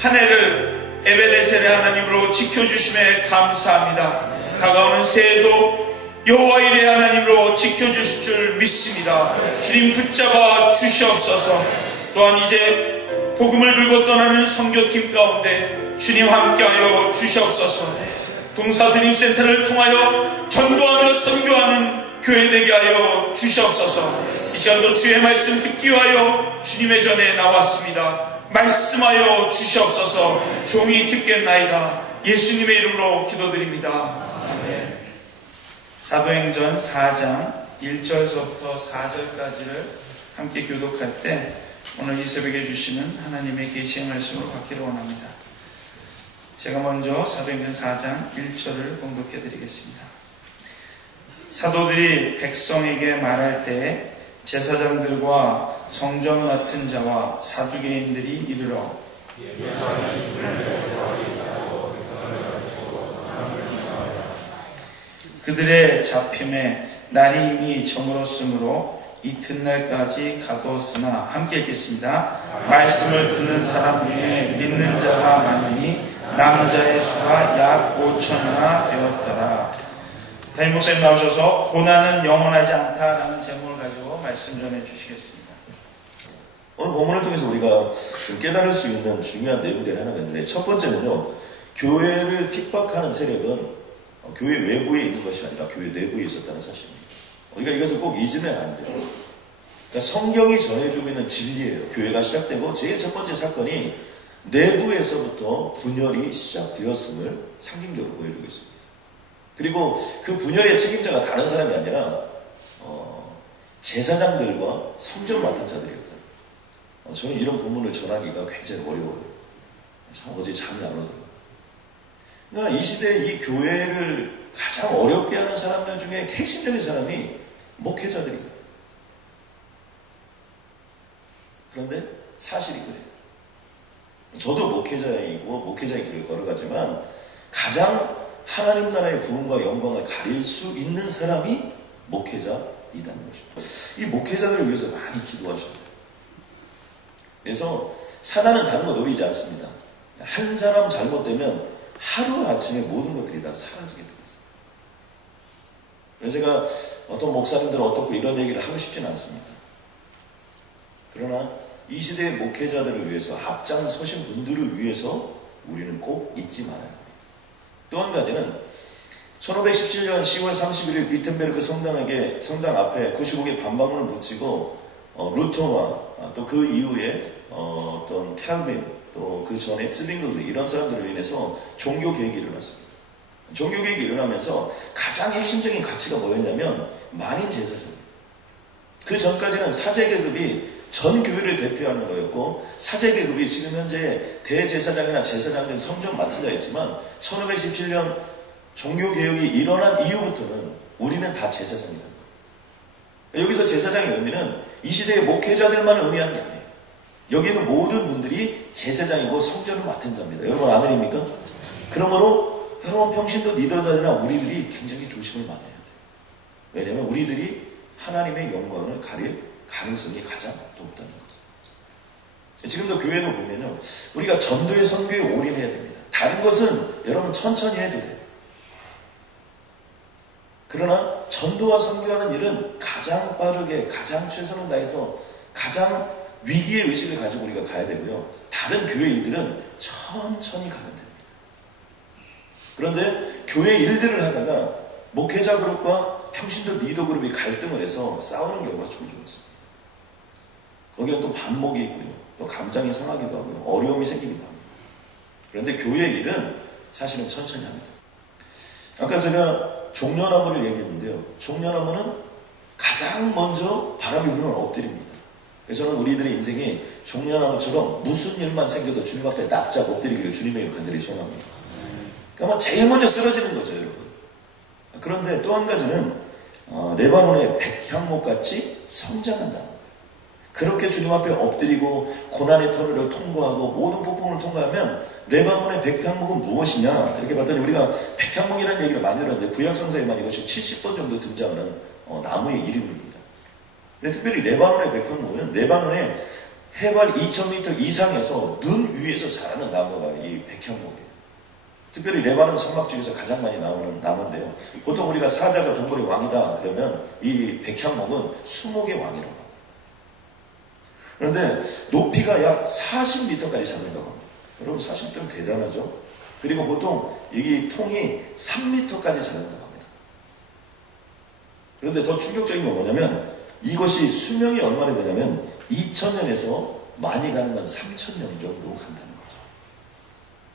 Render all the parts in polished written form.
한 해를 에베네셀의 하나님으로 지켜주심에 감사합니다. 다가오는 새해도 여호와 이레 하나님으로 지켜주실 줄 믿습니다. 주님 붙잡아 주시옵소서. 또한 이제 복음을 들고 떠나는 선교팀 가운데 주님 함께하여 주시옵소서. 동사드림센터를 통하여 전도하며 선교하는 교회 되게 하여 주시옵소서. 이 시간도 주의 말씀 듣기 위하여 주님의 전에 나왔습니다. 말씀하여 주시옵소서. 종이 듣겠나이다. 예수님의 이름으로 기도드립니다. 아멘. 사도행전 4장 1절부터 4절까지를 함께 교독할 때 오늘 이 새벽에 주시는 하나님의 계시의 말씀을 받기를 원합니다. 제가 먼저 사도행전 4장 1절을 봉독해 드리겠습니다. 사도들이 백성에게 말할 때 제사장들과 성전 맡은 자와 사두개인들이 이르러 그들의 잡힘에 날이 이미 저물었으므로 이튿날까지 가두었으나 함께 읽겠습니다. 말씀을 듣는 사람 중에 믿는 자가 많으니 남자의 수가 약 5천이나 되었더라. 담임 목사님 나오셔서 고난은 영원하지 않다라는 제목을 가지고 말씀 전해 주시겠습니다. 오늘 본문을 통해서 우리가 좀 깨달을 수 있는 중요한 내용들이 하나가 있는데, 첫 번째는요, 교회를 핍박하는 세력은 교회 외부에 있는 것이 아니라 교회 내부에 있었다는 사실입니다. 우리가 이것을 꼭 잊으면 안 돼요. 그러니까 성경이 전해주고 있는 진리예요. 교회가 시작되고 제일 첫 번째 사건이 내부에서부터 분열이 시작되었음을 상징적으로 보여주고 있습니다. 그리고 그 분열의 책임자가 다른 사람이 아니라 제사장들과 성전 맡은 자들이었다. 저는 이런 본문을 전하기가 굉장히 어려워요. 어제 잠이 안 오더라고요. 그러니까 이 시대에 이 교회를 가장 어렵게 하는 사람들 중에 핵심적인 사람이 목회자들입니다. 그런데 사실이 그래요. 저도 목회자이고 목회자의 길을 걸어가지만 가장 하나님 나라의 부흥과 영광을 가릴 수 있는 사람이 목회자이다는 것입니다. 이 목회자들을 위해서 많이 기도하셔야 돼요. 그래서 사단은 다른 거 노리지 않습니다. 한 사람 잘못되면 하루아침에 모든 것들이 다 사라지게 되어 있어요. 그래서 제가 어떤 목사님들은 어떻고 이런 얘기를 하고 싶지는 않습니다. 그러나 이 시대의 목회자들을 위해서 앞장서신 분들을 위해서 우리는 꼭 잊지 말아야 합니다. 또 한 가지는 1517년 10월 31일 비텐베르크 성당 앞에 95개 반방문을 붙이고 루터와 또 그 이후에 어떤 캘빈 또 그 전에 츠빙글드 이런 사람들로 인해서 종교개혁이 일어났습니다. 종교개혁이 일어나면서 가장 핵심적인 가치가 뭐였냐면 만인 제사장. 그 전까지는 사제계급이 전 교회를 대표하는 거였고, 사제계급이 지금 현재 대제사장이나 제사장된 성전 맡은 자였지만 1517년 종교개혁이 일어난 이후부터는 우리는 다 제사장이다. 여기서 제사장의 의미는 이 시대의 목회자들만 의미하는 게 아니에요. 여기 있는 모든 분들이 제사장이고 성전을 맡은 자입니다. 여러분 아멘입니까? 그러므로 여러분 평신도 리더들이나 우리들이 굉장히 조심을 많이 해야 돼요. 왜냐하면 우리들이 하나님의 영광을 가릴 가능성이 가장 높다는 거죠. 지금도 교회도 보면요, 우리가 전도의 선교에 올인해야 됩니다. 다른 것은 여러분 천천히 해도 돼요. 그러나 전도와 선교하는 일은 가장 빠르게, 가장 최선을 다해서 가장 위기의 의식을 가지고 우리가 가야 되고요. 다른 교회 일들은 천천히 가면 됩니다. 그런데 교회 일들을 하다가 목회자 그룹과 평신도 리더 그룹이 갈등을 해서 싸우는 경우가 종종 있습니다. 거기는 또 반목이 있고요. 또 감정이 상하기도 하고요. 어려움이 생기기도 합니다. 그런데 교회 일은 사실은 천천히 합니다. 아까 제가 종려나무를 얘기했는데요. 종려나무는 가장 먼저 바람이 불면 엎드립니다. 그래서 저는 우리들의 인생이 종려나무처럼 무슨 일만 생겨도 주님 앞에 납작 엎드리기를 주님에게 간절히 소원합니다. 그러니까 제일 먼저 쓰러지는 거죠, 여러분. 그런데 또 한 가지는 레바논의 백향목같이 성장한다는 거예요. 그렇게 주님 앞에 엎드리고 고난의 터널을 통과하고 모든 폭풍을 통과하면 레바논의 백향목은 무엇이냐? 이렇게 봤더니 우리가 백향목이라는 얘기를 많이 들었는데 구약성서에만 이것이 70번 정도 등장하는 나무의 이름입니다. 근데 특별히 레바논의 백향목은 레바논의 해발 2000m 이상에서 눈 위에서 자라는 나무가 이 백향목이에요. 특별히 레바논 산막 중에서 가장 많이 나오는 나무인데요. 보통 우리가 사자가 동물의 왕이다 그러면 이 백향목은 수목의 왕이라고 합니다. 그런데 높이가 약 40m까지 자란다고 합니다. 여러분 40m는 대단하죠? 그리고 보통 여기 통이 3m까지 자란다고 합니다. 그런데 더 충격적인 건 뭐냐면 이것이 수명이 얼마나 되냐면 2000년에서 많이 가는 건 3000년 정도 간다는 거죠.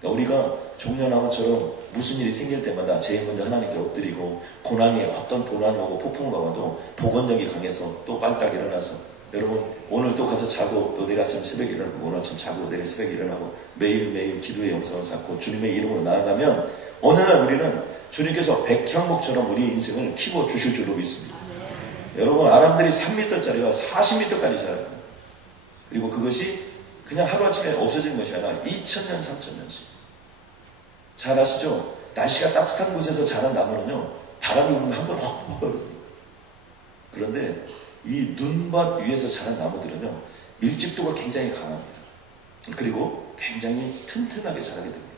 그러니까 우리가 종려나무처럼 무슨 일이 생길 때마다 제일 먼저 하나님께 엎드리고 고난이 어떤 고난이 오고 폭풍우가 와도 복원력이 강해서 또 빨딱 일어나서 여러분 오늘 또 가서 자고 또 내일 아침 새벽에 일어나고 오늘 아침 자고 내일 새벽에 일어나고 매일매일 기도의 영성을 쌓고 주님의 이름으로 나아가면 어느 날 우리는 주님께서 백향목처럼 우리 인생을 키워 주실 줄로 믿습니다. 여러분 아람들이 3m짜리가 40m까지 자라요. 그리고 그것이 그냥 하루아침에 없어지는 것이 아니라 2000년 3000년씩. 잘 아시죠? 날씨가 따뜻한 곳에서 자란 나무는요 바람이 불면 한 번 확 벌어집니다. 그런데 이 눈밭 위에서 자란 나무들은요 밀집도가 굉장히 강합니다. 그리고 굉장히 튼튼하게 자라게 됩니다.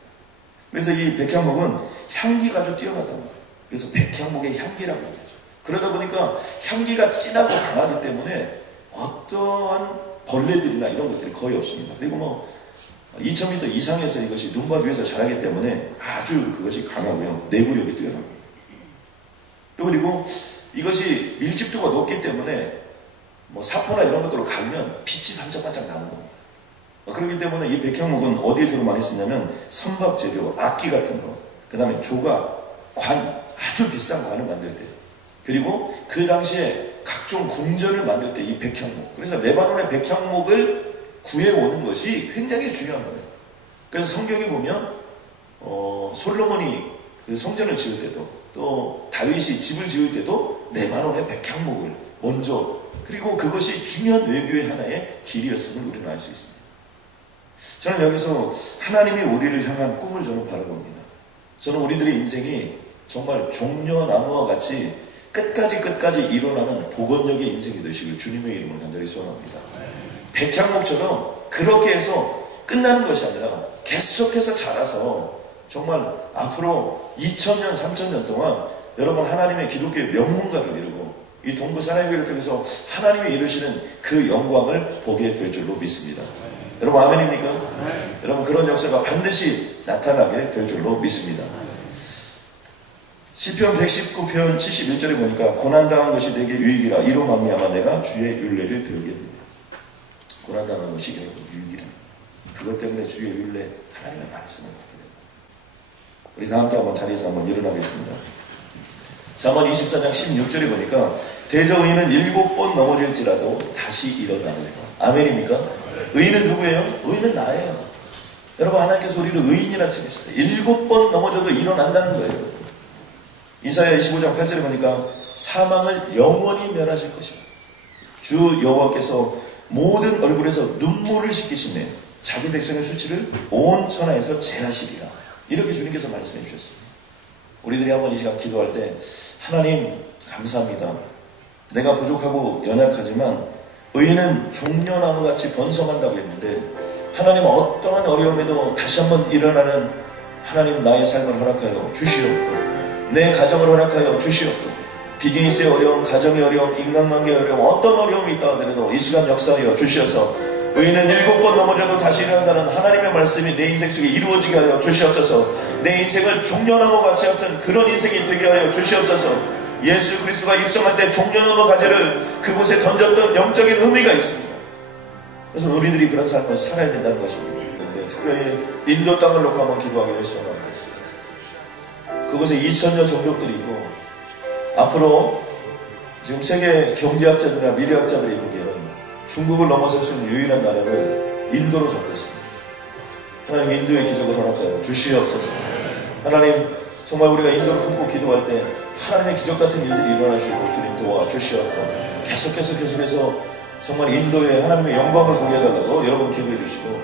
그래서 이 백향목은 향기가 아주 뛰어나다는 거예요. 그래서 백향목의 향기라고 하죠. 그러다 보니까 향기가 진하고 강하기 때문에 어떠한 벌레들이나 이런 것들이 거의 없습니다. 그리고 뭐 2000m 이상에서 이것이 눈밭 위에서 자라기 때문에 아주 그것이 강하고요. 내구력이 뛰어납니다. 또 그리고 이것이 밀집도가 높기 때문에 뭐 사포나 이런 것들로 갈면 빛이 반짝반짝 나는 겁니다. 그렇기 때문에 이 백향목은 어디에 주로 많이 쓰냐면 선박 재료, 악기 같은 거, 그 다음에 조각, 관, 아주 비싼 관을 만들 때, 그리고 그 당시에 각종 궁전을 만들 때 이 백향목, 그래서 레바논의 백향목을 구해오는 것이 굉장히 중요한 거예요. 그래서 성경에 보면 솔로몬이 그 성전을 지을 때도 또 다윗이 집을 지을 때도 레바논의 백향목을 먼저, 그리고 그것이 중요한 외교의 하나의 길이었음을 우리는 알 수 있습니다. 저는 여기서 하나님이 우리를 향한 꿈을 저는 바라봅니다. 저는 우리들의 인생이 정말 종려나무와 같이 끝까지 일어나는 복원력의 인생이 되시길 주님의 이름으로 간절히 소원합니다. 백향목처럼 그렇게 해서 끝나는 것이 아니라 계속해서 자라서 정말 앞으로 2000년, 3000년 동안 여러분 하나님의 기독교의 명문가를 이루고 이 동부 사랑교회를 통해서 하나님이 이루시는 그 영광을 보게 될 줄로 믿습니다. 여러분 아멘입니까? 여러분 그런 역사가 반드시 나타나게 될 줄로 믿습니다. 시편 119편 71절에 보니까 고난당한 것이 내게 유익이라 이로 말미암아 내가 주의 율례를 배우겠느냐. 고난당한 것이 유익이라. 그것 때문에 주의 율례 하나님의 말씀을 받게 됩니다. 우리 다 함께 한번 자리에서 한번 일어나겠습니다. 잠언 24장 16절에 보니까 대저 의인은 7번 넘어질지라도 다시 일어나느니라. 아멘입니까? 의인은 누구예요? 의인은 나예요. 여러분 하나님께서 우리를 의인이라 칭하셨어요. 7번 넘어져도 일어난다는 거예요. 이사야 25장 8절에 보니까 사망을 영원히 멸하실 것이고 주 여호와께서 모든 얼굴에서 눈물을 씻기시네 자기 백성의 수치를 온 천하에서 제하시리라. 이렇게 주님께서 말씀해 주셨습니다. 우리들이 한번 이 시간 기도할 때 하나님 감사합니다. 내가 부족하고 연약하지만 의인은 종려나무같이 번성한다고 했는데 하나님 어떠한 어려움에도 다시 한번 일어나는 하나님 나의 삶을 허락하여 주시옵고 내 가정을 허락하여 주시옵고 비즈니스의 어려움, 가정의 어려움, 인간관계의 어려움 어떤 어려움이 있다 하더라도 이 시간 역사하여 주시어서 의인은 7번 넘어져도 다시 일어난다는 하나님의 말씀이 내 인생 속에 이루어지게 하여 주시옵소서. 내 인생을 종려나무 같이 같은 그런 인생이 되게 하여 주시옵소서. 예수 그리스도가 입성할 때 종려나무 가지를 그곳에 던졌던 영적인 의미가 있습니다. 그래서 우리들이 그런 삶을 살아야 된다는 것입니다. 특별히 인도 땅을 놓고 한번 기도하기로 했습니다. 그곳에 2000여 종족들이 있고 앞으로 지금 세계 경제학자들이나 미래학자들이 보기에는 중국을 넘어설 수 있는 유일한 나라를 인도로 잡겠습니다. 하나님 인도의 기적을 허락하여 주시옵소서. 하나님 정말 우리가 인도를 품고 기도할 때 하나님의 기적 같은 일들이 일어날 수 있도록 주님 도와주시옵고 계속해서 정말 인도의 하나님의 영광을 보게 해달라고 여러분 기도해 주시고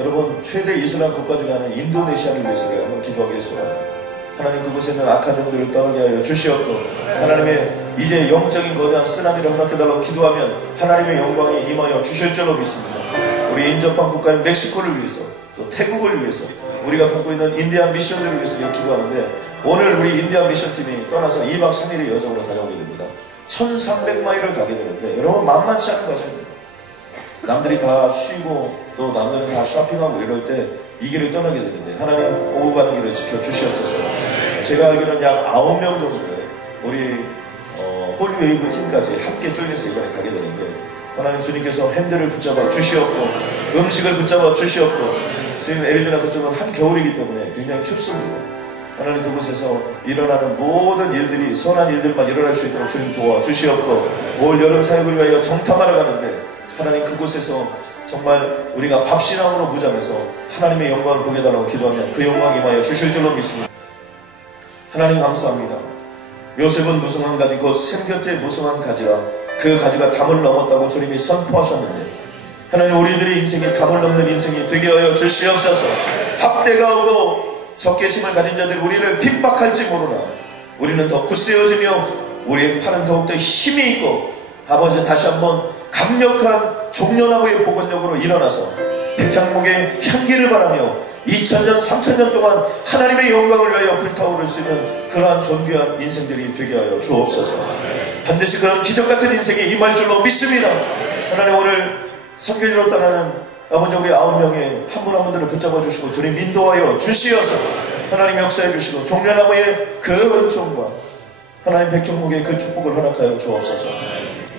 여러분 최대 이슬람 국가 중에 하나는 인도네시아를 위해서 우리가 한번 기도하겠습니다. 하나님 그곳에 있는 악한 영들을 떠나게 하여 주시옵고 하나님의 이제 영적인 거대한 쓰나미를 허락해달라고 기도하면 하나님의 영광이 임하여 주실 줄로 믿습니다. 우리 인접한 국가인 멕시코를 위해서, 또 태국을 위해서, 우리가 품고 있는 인디안 미션들을 위해서 기도하는데, 오늘 우리 인디안 미션팀이 떠나서 2박 3일의 여정으로 다녀오게 됩니다. 1300마일을 가게 되는데, 여러분 만만치 않은 과정입니다. 남들이 다 쉬고 또 남들은 다 쇼핑하고 이럴 때 이 길을 떠나게 되는데, 하나님 오고 가는 길을 지켜주시옵소서. 제가 알기로는 약 9명 정도의 우리 홀웨이브 팀까지 함께 조인해서 이번에 가게 되는데, 하나님 주님께서 핸들을 붙잡아 주시옵고 음식을 붙잡아 주시옵고, 지금 애리조나 그쪽은 한겨울이기 때문에 굉장히 춥습니다. 하나님 그곳에서 일어나는 모든 일들이 선한 일들만 일어날 수 있도록 주님 도와주시옵고, 올 여름 사역을 위하여 정탐하러 가는데 하나님 그곳에서 정말 우리가 밥신앙으로 무장해서 하나님의 영광을 보게 달라고 기도하면 그 영광이 임하여 주실 줄로 믿습니다. 하나님 감사합니다. 요셉은 무성한 가지 곧 샘 곁에 무성한 가지라 그 가지가 담을 넘었다고 주님이 선포하셨는데, 하나님 우리들의 인생이 담을 넘는 인생이 되게 하여 주시옵소서. 학대가 오고 적개심을 가진 자들이 우리를 핍박할지 모르나 우리는 더 굳세어지며 우리의 팔은 더욱더 힘이 있고, 아버지 다시 한번 강력한 종려나무의 복원력으로 일어나서 백향목의 향기를 바라며 2000년 3000년 동안 하나님의 영광을 위하여 불타오를 수 있는 그러한 존귀한 인생들이 되게 하여 주옵소서. 반드시 그런 기적같은 인생이 임할 줄로 믿습니다. 하나님 오늘 선교지로 떠나는 아버지 우리 9명의 한 분 한 분들을 붙잡아 주시고 주님 인도하여 주시어서 하나님 역사해 주시고 종려나무의 그 은총과 하나님 백향목의 그 축복을 허락하여 주옵소서.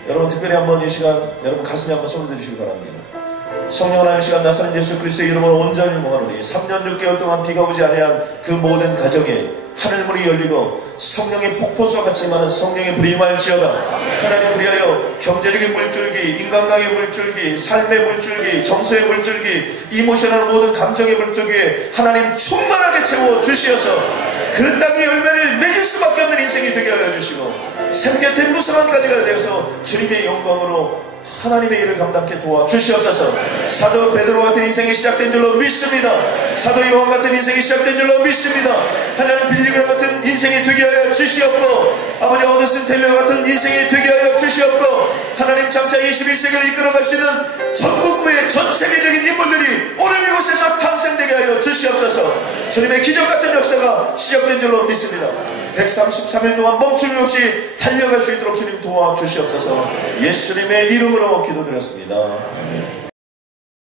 여러분 특별히 한번 이 시간 여러분 가슴에 한번 손을 대주시기 바랍니다. 성령 하나님 시간 나사렛 예수 그리스도의 이름으로 온전히 모아노니 3년 6개월 동안 비가 오지 아니한 그 모든 가정에 하늘문이 열리고 성령의 폭포수와 같이 많은 성령의 불이 임할지어다. 하나님 그리하여 경제적인 물줄기, 인간관계의 물줄기, 삶의 물줄기, 정서의 물줄기, 이모셔널 모든 감정의 물줄기에 하나님 충만하게 채워 주시어서 그 땅의 열매를 맺을 수밖에 없는 인생이 되게 하여 주시고, 샘 곁에 무성한 가지가 되어서 주님의 영광으로 하나님의 일을 감당케 도와주시옵소서. 사도 베드로 같은 인생이 시작된 줄로 믿습니다. 사도 요한 같은 인생이 시작된 줄로 믿습니다. 하나님 빌리그라 같은 인생이 되게 하여 주시옵고, 아버지 어드슨 텔러 같은 인생이 되게 하여 주시옵고, 하나님 장차 21세기를 이끌어갈 수 있는 전국구의 전 세계적인 인물들이 오늘 이곳에서 탄생되게 하여 주시옵소서. 주님의 기적같은 역사가 시작된 줄로 믿습니다. 133일 동안 멈춤이 없이 달려갈 수 있도록 주님 도와주시옵소서. 예수님의 이름으로 기도드렸습니다.